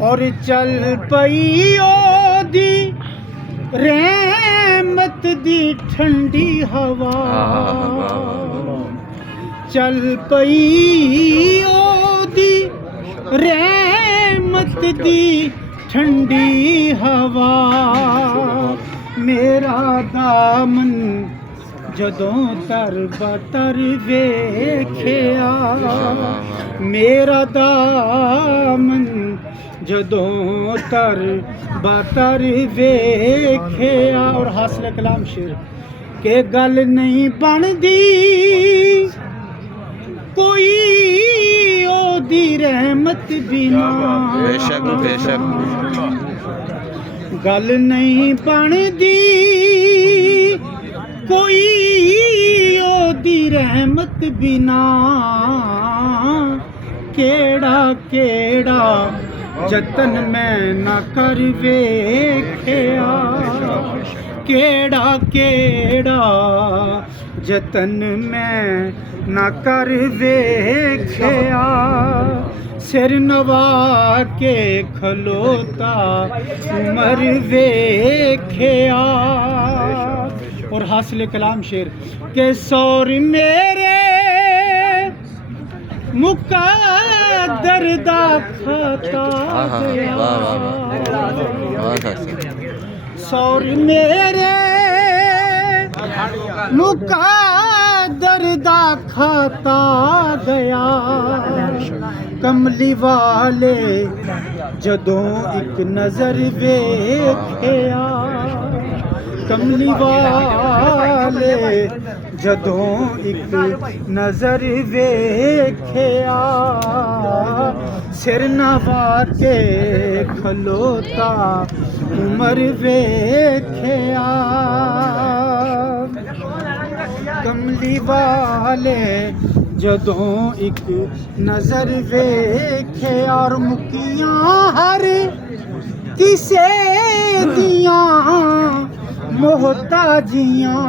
और चल पई ओदी रहमत दी ठंडी हवा, चल पई ओदी रहमत दी ठंडी हवा। मेरा दामन जदों तर बतर वेखिया, मेरा दामन जदों तर बतर वेखिया। और हासिल कलाम शेर के गल नहीं बनदी कोई ओदी रहमत बिना, बेशक बेशक गल नहीं बनदी कोई ओदी रहमत बिना। केड़ा केड़ा जतन मैं ना कर वेखिया, केड़ा केड़ा जतन मैं ना कर वेखिया। सिर नवा के खलोता उमर वेखिया। और हासिल कलाम शेर के सौर मेरे मुकद्दर दा खाता गया, सौर मेरे मुकद्दर दा खाता गया। कमली वाले जदों एक नजर वेखिया, कमली वाले जदों एक नजर वेखिया। सिर नवा के खलोता उमर वेखिया। कमली वाले जदों एक नजर वेखिया। और मुकियां हर किसे दियां मोहताजियां,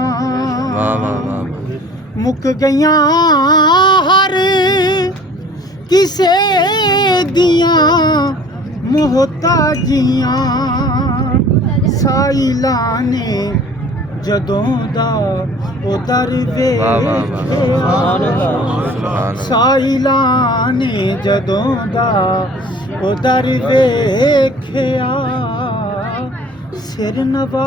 मुक गईयां हर किसे दियां मोहताजियां। साइलां ने जदों दा ओ दर वेखिया, साइलां ने जदों दा ओ दर वेखिया। सिर नवा